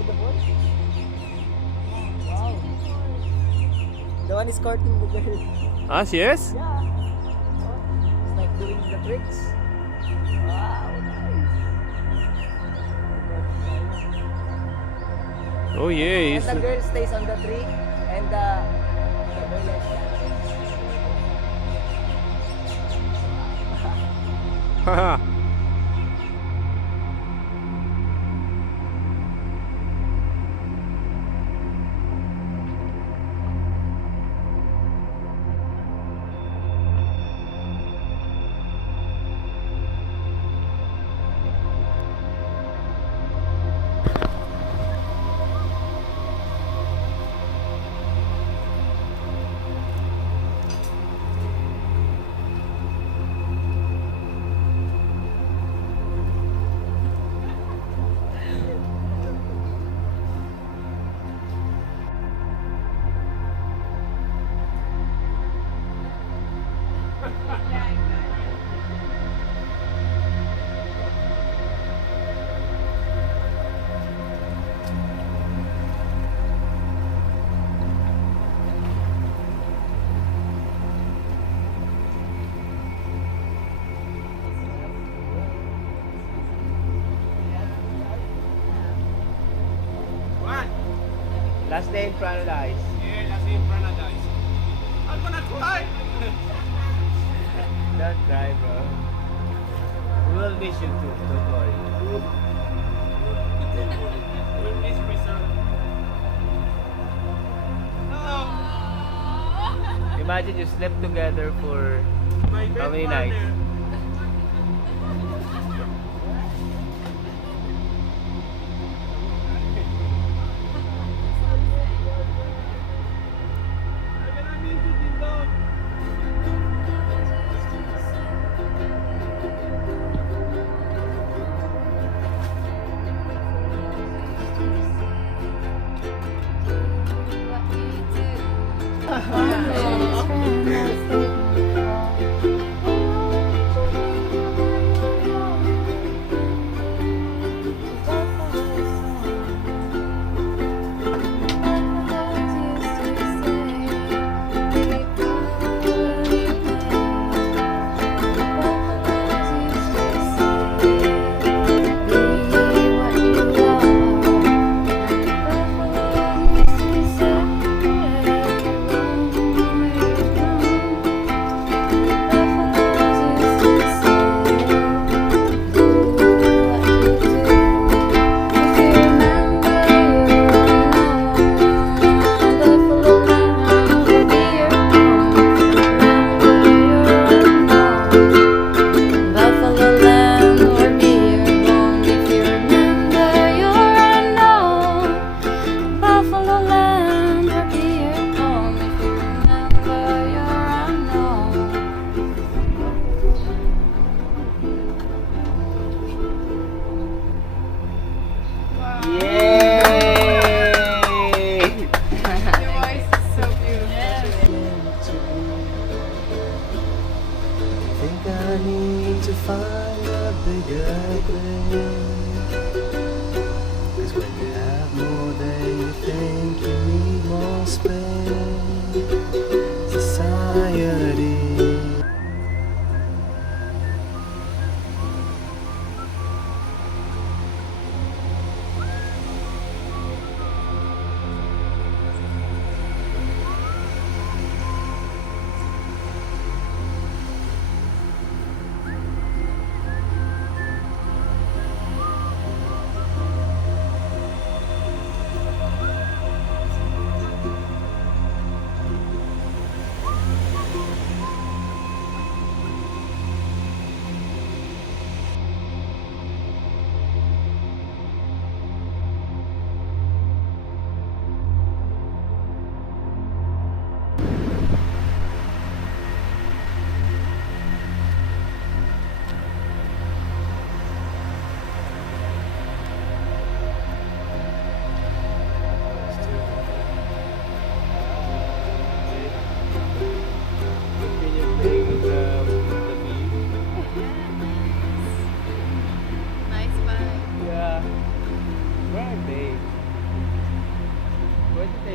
Ay, the boy? Wow. The one is courting the girl. Ah, yes? Yeah. Oh, it's like doing the tricks. Wow, nice. Oh yeah, And the girl stays on the tree and the boy likes dancing. Haha. Last name PRANAdize. Yeah, last name PRANAdize. I'm gonna cry. Don't cry, bro. We will miss you too. Don't worry. We'll miss myself. No. Imagine you slept together for My bed how many partner. nights? I'm gonna miss you, Ding Dong.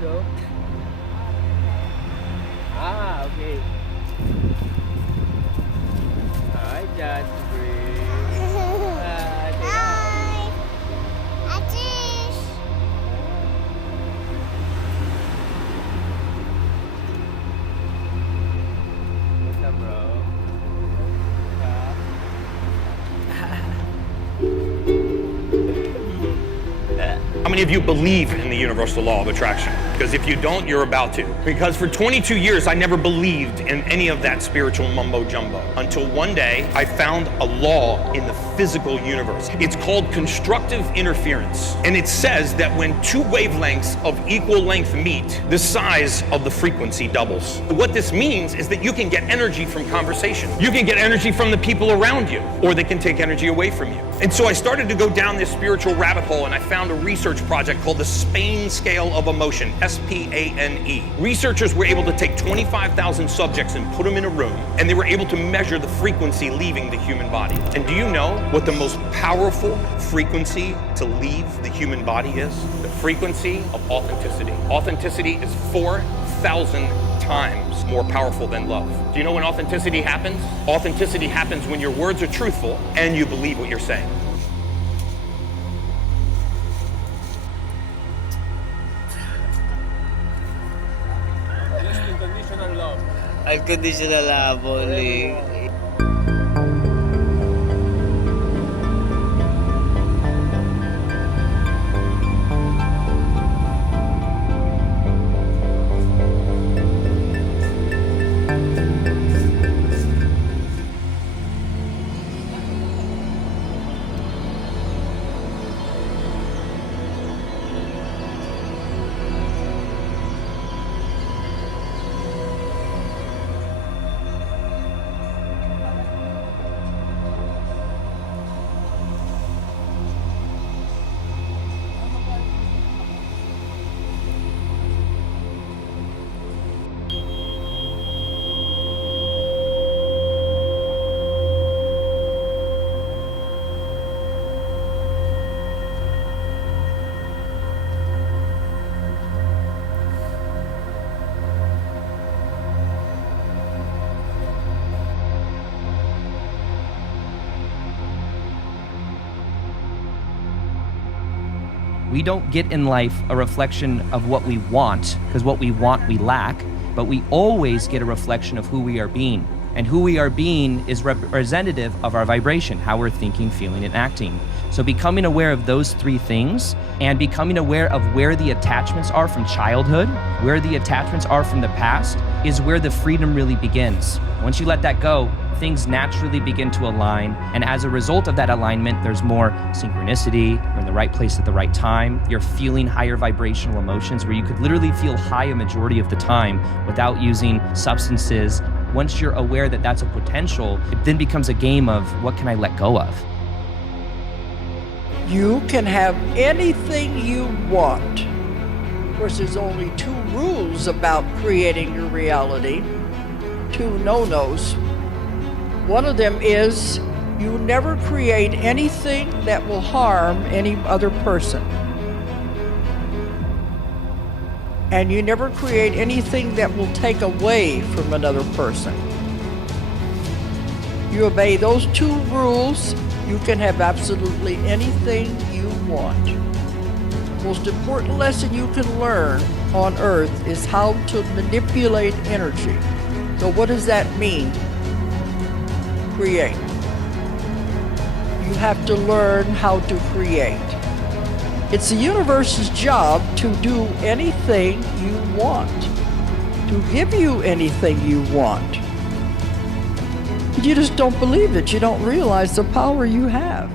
go. Ah, okay. Hi, Jasper. Hi. Atish. What's up, bro? How many of you believe in the universal law of attraction? Because if you don't, you're about to. Because for 22 years, I never believed in any of that spiritual mumbo jumbo. Until one day, I found a law in the physical universe. It's called constructive interference. And it says that when two wavelengths of equal length meet, the size of the frequency doubles. What this means is that you can get energy from conversation. You can get energy from the people around you, or they can take energy away from you. And so I started to go down this spiritual rabbit hole, and I found a research project called the Spain Scale of Emotion, SPANE. Researchers were able to take 25,000 subjects and put them in a room, and they were able to measure the frequency leaving the human body. And do you know what the most powerful frequency to leave the human body is? The frequency of authenticity. Authenticity is 4,000 times more powerful than love. Do you know when authenticity happens? Authenticity happens when your words are truthful and you believe what you're saying. Just unconditional love. Unconditional love only. We don't get in life a reflection of what we want, because what we want we lack, but we always get a reflection of who we are being. And who we are being is representative of our vibration, how we're thinking, feeling, and acting. So becoming aware of those three things and becoming aware of where the attachments are from childhood, where the attachments are from the past, is where the freedom really begins. Once you let that go, things naturally begin to align. And as a result of that alignment, there's more synchronicity. You're in the right place at the right time. You're feeling higher vibrational emotions where you could literally feel high a majority of the time without using substances. Once you're aware that that's a potential, it then becomes a game of what can I let go of? You can have anything you want. Of course, there's only two rules about creating your reality, two no-nos. One of them is you never create anything that will harm any other person. And you never create anything that will take away from another person. You obey those two rules, you can have absolutely anything you want. The most important lesson you can learn on Earth is how to manipulate energy. So what does that mean? Create. You have to learn how to create. It's the universe's job to do anything you want, to give you anything you want. You just don't believe it. You don't realize the power you have.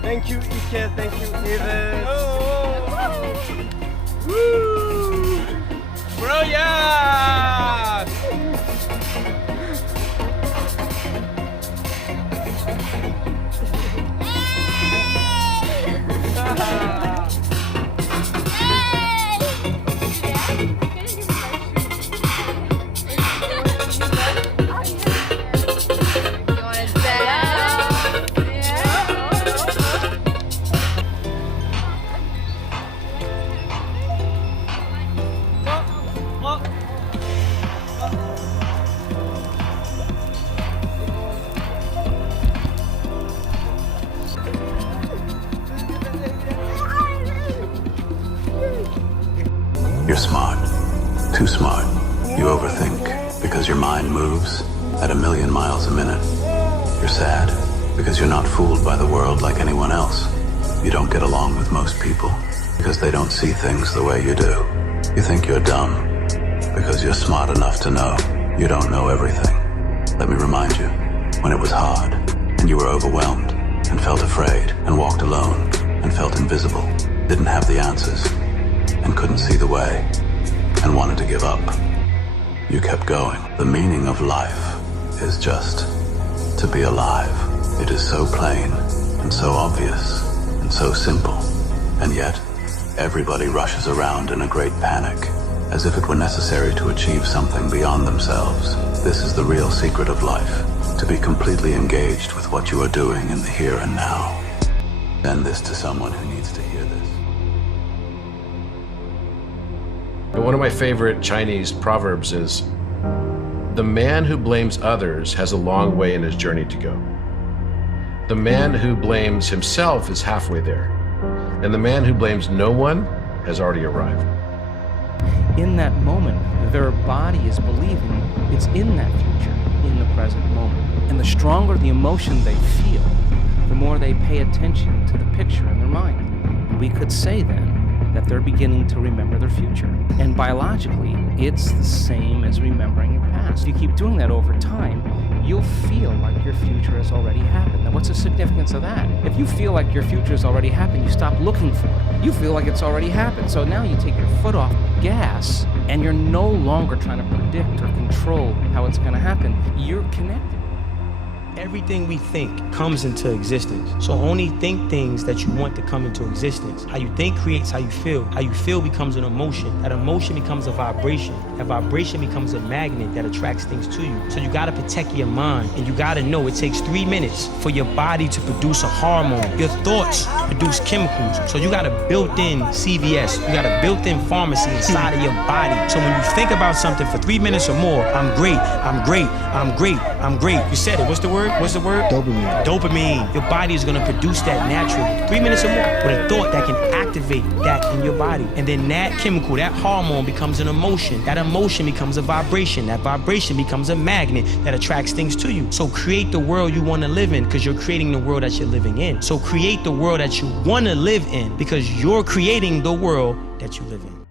Thank you, Ike. Thank you, Evan. Woo! Brilliant! You're smart. Too smart. You overthink because your mind moves at 1,000,000 miles a minute. You're sad because you're not fooled by the world like anyone else. You don't get along with most people because they don't see things the way you do. You think you're dumb because you're smart enough to know you don't know everything. Let me remind you, when it was hard and you were overwhelmed and felt afraid and walked alone and felt invisible, didn't have the answers, and couldn't see the way, and wanted to give up, you kept going. The meaning of life is just to be alive. It is so plain and so obvious and so simple, and yet everybody rushes around in a great panic, as if it were necessary to achieve something beyond themselves. This is the real secret of life, to be completely engaged with what you are doing in the here and now. Send this to someone who needs to hear this. One of my favorite Chinese proverbs is, the man who blames others has a long way in his journey to go. The man who blames himself is halfway there. And the man who blames no one has already arrived. In that moment, their body is believing it's in that future, in the present moment. And the stronger the emotion they feel, the more they pay attention to the picture in their mind. And we could say then that they're beginning to remember their future. And biologically, it's the same as remembering your past. If you keep doing that over time, you'll feel like your future has already happened. Now, what's the significance of that? If you feel like your future has already happened, you stop looking for it. You feel like it's already happened. So now you take your foot off the gas, and you're no longer trying to predict or control how it's going to happen. You're connected. Everything we think comes into existence. So only think things that you want to come into existence. How you think creates how you feel. How you feel becomes an emotion. That emotion becomes a vibration. That vibration becomes a magnet that attracts things to you. So you gotta protect your mind, and you gotta know it takes 3 minutes for your body to produce a hormone. Your thoughts produce chemicals. So you got a built-in CVS. You got a built-in pharmacy inside of your body. So when you think about something for 3 minutes or more, I'm great, I'm great, I'm great, I'm great. You said it. What's the word? What's the word? Dopamine. Dopamine. Your body is going to produce that naturally. 3 minutes or more with a thought that can activate that in your body. And then that chemical, that hormone becomes an emotion. That emotion becomes a vibration. That vibration becomes a magnet that attracts things to you. So create the world you want to live in, because you're creating the world that you're living in. So create the world that you want to live in, because you're creating the world that you live in.